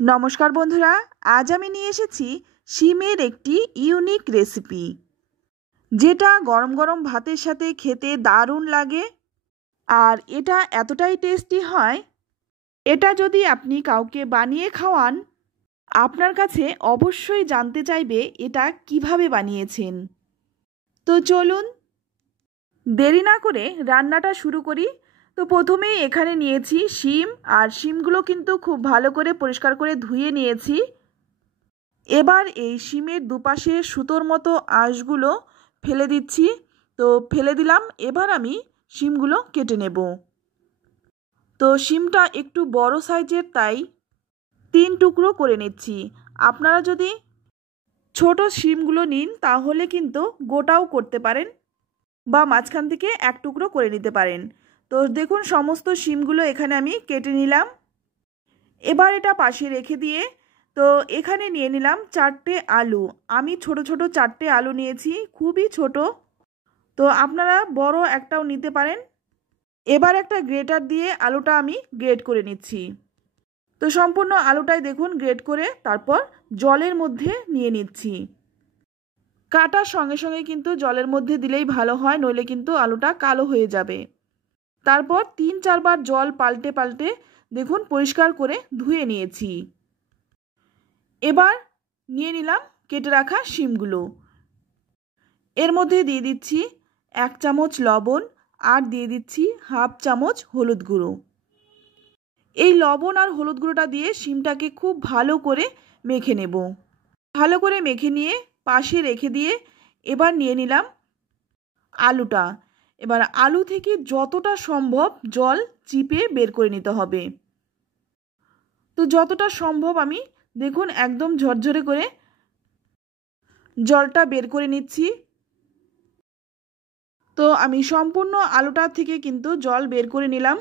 নমস্কার বন্ধুরা, আজ আমি নিয়ে এসেছি শিমের একটি ইউনিক রেসিপি, যেটা গরম গরম ভাতের সাথে খেতে দারুণ লাগে। আর এটা এতটাই টেস্টি হয়, এটা যদি আপনি কাউকে বানিয়ে খাওয়ান, আপনার কাছে অবশ্যই জানতে চাইবে এটা কিভাবে বানিয়েছেন। তো চলুন দেরি না করে রান্নাটা শুরু করি। তো প্রথমেই এখানে নিয়েছি শিম, আর শিমগুলো কিন্তু খুব ভালো করে পরিষ্কার করে ধুয়ে নিয়েছি। এবার এই শিমের দুপাশে সুতোর মতো আঁশগুলো ফেলে দিচ্ছি। তো ফেলে দিলাম। এবার আমি শিমগুলো কেটে নেব। তো শিমটা একটু বড় সাইজের, তাই 3 টুকরো করে নিচ্ছি। আপনারা যদি ছোট শিমগুলো নিন তাহলে কিন্তু গোটাও করতে পারেন, বা মাঝখান থেকে 1 টুকরো করে নিতে পারেন। তো দেখুন সমস্ত শিমগুলো এখানে আমি কেটে নিলাম। এবার এটা পাশে রেখে দিয়ে তো এখানে নিয়ে নিলাম 4টে আলু। আমি ছোট ছোট 4টে আলু নিয়েছি, খুবই ছোট। তো আপনারা বড় একটাও নিতে পারেন। এবার একটা গ্রেটার দিয়ে আলুটা আমি গ্রেট করে নিচ্ছি। তো সম্পূর্ণ আলুটাই দেখুন গ্রেট করে তারপর জলের মধ্যে নিয়ে নিচ্ছি। কাটার সঙ্গে সঙ্গে কিন্তু জলের মধ্যে দিলেই ভালো হয়, নইলে কিন্তু আলুটা কালো হয়ে যাবে। তারপর 3-4 বার জল পাল্টে পাল্টে দেখুন পরিষ্কার করে ধুয়ে নিয়েছি। এবার নিয়ে নিলাম কেটে রাখা শিমগুলো। এর মধ্যে দিয়ে দিচ্ছি 1 চামচ লবণ, আর দিয়ে দিচ্ছি 1/2 চামচ হলুদ গুঁড়ো। এই লবণ আর হলুদ গুঁড়োটা দিয়ে শিমটাকে খুব ভালো করে মেখে নেব। ভালো করে মেখে নিয়ে পাশে রেখে দিয়ে এবার নিয়ে নিলাম আলুটা। এবার আলু থেকে যতটা সম্ভব জল চিপে বের করে নিতে হবে। তো যতটা সম্ভব আমি দেখুন একদম ঝরঝরে করে জলটা বের করে নিচ্ছি। তো আমি সম্পূর্ণ আলুটা থেকে কিন্তু জল বের করে নিলাম।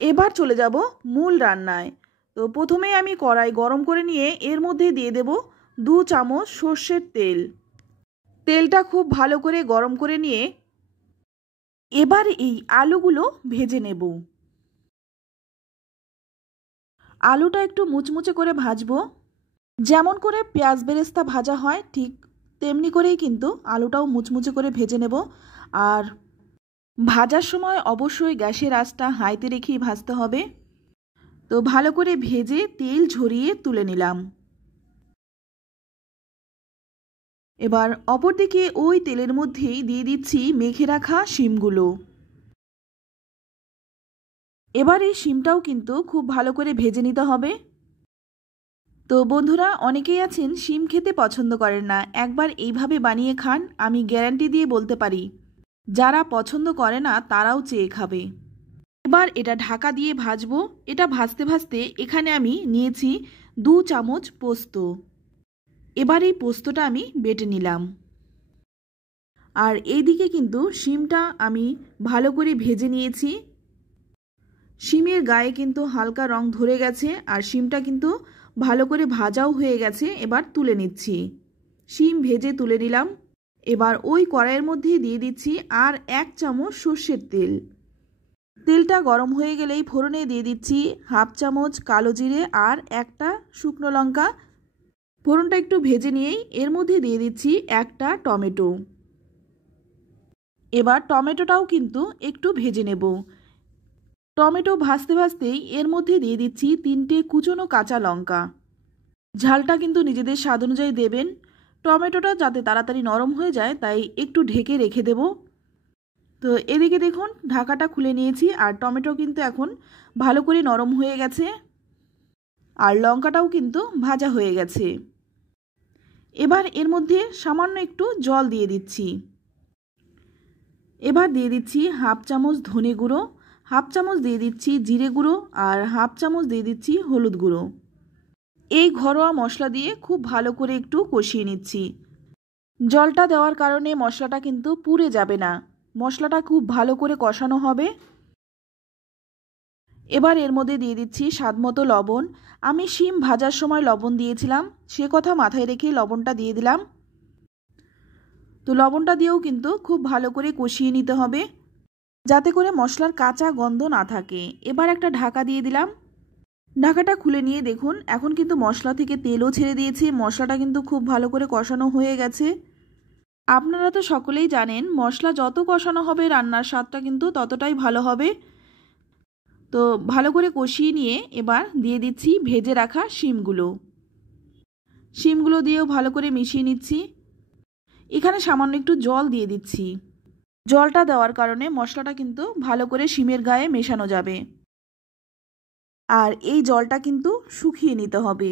এবার চলে যাব মূল রান্নায়। তো প্রথমেই আমি কড়াই গরম করে নিয়ে এর মধ্যে দিয়ে দেব 2 চামচ সর্ষের তেল। তেলটা খুব ভালো করে গরম করে নিয়ে এবার এই আলুগুলো ভেজে নেব। আলুটা একটু মুচমুচে করে ভাজবো। যেমন করে পেঁয়াজ বেরেস্তা ভাজা হয় ঠিক তেমনি করেই কিন্তু আলুটাও মুচমুচে করে ভেজে নেব। আর ভাজার সময় অবশ্যই গ্যাসের আঁচটা হাইতে রেখেই ভাজতে হবে। তো ভালো করে ভেজে তেল ঝরিয়ে তুলে নিলাম। এবার অপরদিকে ওই তেলের মধ্যেই দিয়ে দিচ্ছি মেখে রাখা শিমগুলো। এবার এই শিমটাও কিন্তু খুব ভালো করে ভেজে নিতে হবে। তো বন্ধুরা, অনেকেই আছেন শিম খেতে পছন্দ করেন না, একবার এইভাবে বানিয়ে খান, আমি গ্যারান্টি দিয়ে বলতে পারি যারা পছন্দ করে না তারাও চেয়ে খাবে। এবার এটা ঢাকা দিয়ে ভাজবো। এটা ভাজতে ভাজতে এখানে আমি নিয়েছি 2 চামচ পোস্ত। এবার এই পোস্তটা আমি বেটে নিলাম। আর এইদিকে কিন্তু শিমটা আমি ভালো করে ভেজে নিয়েছি। শিমের গায়ে কিন্তু হালকা রং ধরে গেছে, আর শিমটা কিন্তু ভালো করে ভাজাও হয়ে গেছে। এবার তুলে নিচ্ছি। শিম ভেজে তুলে নিলাম। এবার ওই কড়াইয়ের মধ্যে দিয়ে দিচ্ছি আর 1 চামচ সর্ষের তেল। তেলটা গরম হয়ে গেলেই ফোড়নে দিয়ে দিচ্ছি 1/2 চামচ কালো জিরে আর একটা শুকনো লঙ্কা। ফোড়নটা একটু ভেজে নিয়েই এর মধ্যে দিয়ে দিচ্ছি একটা টমেটো। এবার টমেটোটাও কিন্তু একটু ভেজে নেব। টমেটো ভাজতে ভাজতেই এর মধ্যে দিয়ে দিচ্ছি 3টে কুচনো কাঁচা লঙ্কা। ঝালটা কিন্তু নিজেদের স্বাদ অনুযায়ী দেবেন। টমেটোটা যাতে তাড়াতাড়ি নরম হয়ে যায় তাই একটু ঢেকে রেখে দেব। তো এদিকে দেখুন ঢাকাটা খুলে নিয়েছি, আর টমেটো কিন্তু এখন ভালো করে নরম হয়ে গেছে, আর লঙ্কাটাও কিন্তু ভাজা হয়ে গেছে। এবার এর মধ্যে সামান্য একটু জল দিয়ে দিচ্ছি। এবার দিয়ে দিচ্ছি 1/2 চামচ ধনে গুঁড়ো, 1/2 চামচ দিয়ে দিচ্ছি জিরে গুঁড়ো, আর 1/2 চামচ দিয়ে দিচ্ছি হলুদ গুঁড়ো। এই ঘরোয়া মশলা দিয়ে খুব ভালো করে একটু কষিয়ে নিচ্ছি। জলটা দেওয়ার কারণে মশলাটা কিন্তু পুড়ে যাবে না, মশলাটা খুব ভালো করে কষানো হবে। এবার এর মধ্যে দিয়ে দিচ্ছি স্বাদমতো লবণ। আমি শিম ভাজার সময় লবণ দিয়েছিলাম, সে কথা মাথায় রেখে লবণটা দিয়ে দিলাম। তো লবণটা দিয়েও কিন্তু খুব ভালো করে কষিয়ে নিতে হবে, যাতে করে মশলার কাঁচা গন্ধ না থাকে। এবার একটা ঢাকা দিয়ে দিলাম। ঢাকাটা খুলে নিয়ে দেখুন এখন কিন্তু মশলা থেকে তেলও ছেড়ে দিয়েছে, মশলাটা কিন্তু খুব ভালো করে কষানো হয়ে গেছে। আপনারা তো সকলেই জানেন মশলা যত কষানো হবে রান্নার স্বাদটা কিন্তু ততটাই ভালো হবে। তো ভালো করে কষিয়ে নিয়ে এবার দিয়ে দিচ্ছি ভেজে রাখা শিমগুলো। শিমগুলো দিয়েও ভালো করে মিশিয়ে নিচ্ছি। এখানে সামান্য একটু জল দিয়ে দিচ্ছি। জলটা দেওয়ার কারণে মশলাটা কিন্তু ভালো করে শিমের গায়ে মেশানো যাবে। আর এই জলটা কিন্তু শুকিয়ে নিতে হবে।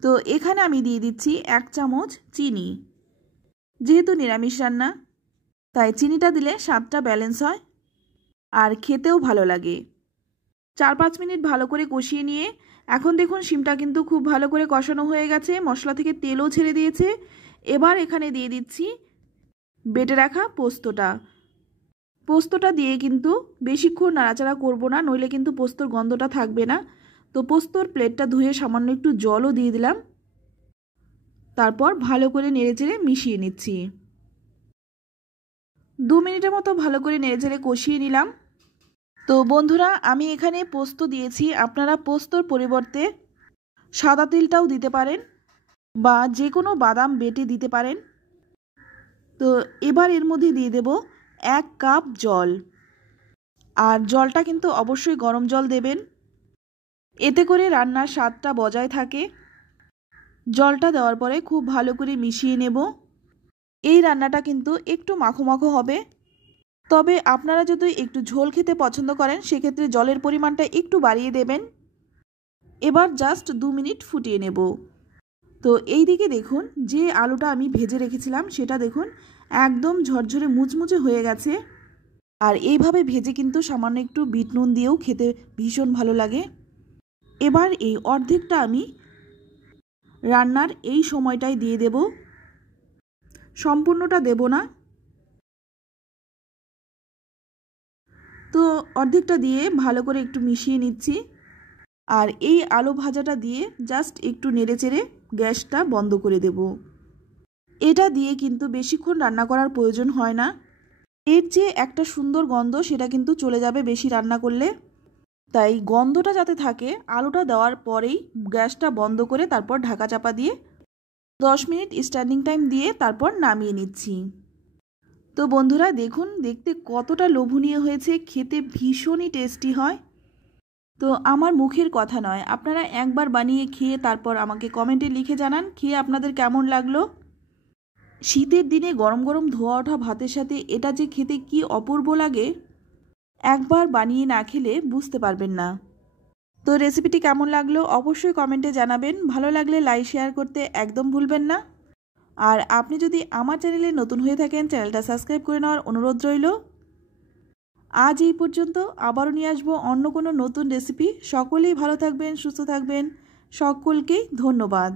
তো এখানে আমি দিয়ে দিচ্ছি 1 চামচ চিনি। যেহেতু নিরামিষ রান্না তাই চিনিটা দিলে স্বাদটা ব্যালেন্স হয় আর খেতেও ভালো লাগে। 4-5 মিনিট ভালো করে কষিয়ে নিয়ে এখন দেখুন শিমটা কিন্তু খুব ভালো করে কষানো হয়ে গেছে, মশলা থেকে তেলও ছেড়ে দিয়েছে। এবার এখানে দিয়ে দিচ্ছি বেটে রাখা পোস্তটা দিয়ে কিন্তু বেশিক্ষণ নাড়াচাড়া করব না, নইলে কিন্তু পোস্তর গন্ধটা থাকবে না। তো পোস্তর প্লেটটা ধুয়ে সামান্য একটু জলও দিয়ে দিলাম। তারপর ভালো করে নেড়েচেড়ে মিশিয়ে নিচ্ছি। 2 মিনিটের মতো ভালো করে নেড়েচেড়ে কষিয়ে নিলাম। তো বন্ধুরা আমি এখানে পোস্ত দিয়েছি, আপনারা পোস্তর পরিবর্তে সাদা তিলটাও দিতে পারেন বা যে কোনো বাদাম বেটে দিতে পারেন। তো এবার এর মধ্যে দিয়ে দেব 1 কাপ জল। আর জলটা কিন্তু অবশ্যই গরম জল দেবেন, এতে করে রান্নার স্বাদটা বজায় থাকে। জলটা দেওয়ার পরে খুব ভালো করে মিশিয়ে নেব। এই রান্নাটা কিন্তু একটু মাখো মাখো হবে, তবে আপনারা যদি একটু ঝোল খেতে পছন্দ করেন সেক্ষেত্রে জলের পরিমাণটা একটু বাড়িয়ে দেবেন। এবার জাস্ট 2 মিনিট ফুটিয়ে নেব। তো এই দিকে দেখুন যে আলুটা আমি ভেজে রেখেছিলাম সেটা দেখুন একদম ঝরঝরে মুচমুচে হয়ে গেছে। আর এইভাবে ভেজে কিন্তু সামান্য একটু বিট নুন দিয়েও খেতে ভীষণ ভালো লাগে। এবার এই অর্ধেকটা আমি রান্নার এই সময়টাই দিয়ে দেব, সম্পূর্ণটা দেব না। তো অর্ধেকটা দিয়ে ভালো করে একটু মিশিয়ে নিচ্ছি। আর এই আলু ভাজাটা দিয়ে জাস্ট একটু নেড়েচেড়ে গ্যাসটা বন্ধ করে দেব। এটা দিয়ে কিন্তু বেশিক্ষণ রান্না করার প্রয়োজন হয় না। এর যে একটা সুন্দর গন্ধ সেটা কিন্তু চলে যাবে বেশি রান্না করলে। তাই গন্ধটা যাতে থাকে আলুটা দেওয়ার পরেই গ্যাসটা বন্ধ করে তারপর ঢাকা চাপা দিয়ে 10 মিনিট স্ট্যান্ডিং টাইম দিয়ে তারপর নামিয়ে নিচ্ছি। তো বন্ধুরা দেখুন দেখতে কতটা লোভনীয় হয়েছে, খেতে ভীষণই টেস্টি হয়। তো আমার মুখের কথা নয়, আপনারা একবার বানিয়ে খেয়ে তারপর আমাকে কমেন্টে লিখে জানান খেয়ে আপনাদের কেমন লাগলো। শীতের দিনে গরম গরম ধোয়া ওঠা ভাতের সাথে এটা যে খেতে কি অপূর্ব লাগে, একবার বানিয়ে না খেলে বুঝতে পারবেন না। তো রেসিপিটি কেমন লাগলো অবশ্যই কমেন্টে জানাবেন। ভালো লাগলে লাইক শেয়ার করতে একদম ভুলবেন না। আর আপনি যদি আমার চ্যানেলে নতুন হয়ে থাকেন চ্যানেলটা সাবস্ক্রাইব করে নেওয়ার অনুরোধ রইল। আজ এই পর্যন্ত, আবারও নিয়ে আসবো অন্য কোনো নতুন রেসিপি। সকলেই ভালো থাকবেন, সুস্থ থাকবেন, সকলকেই ধন্যবাদ।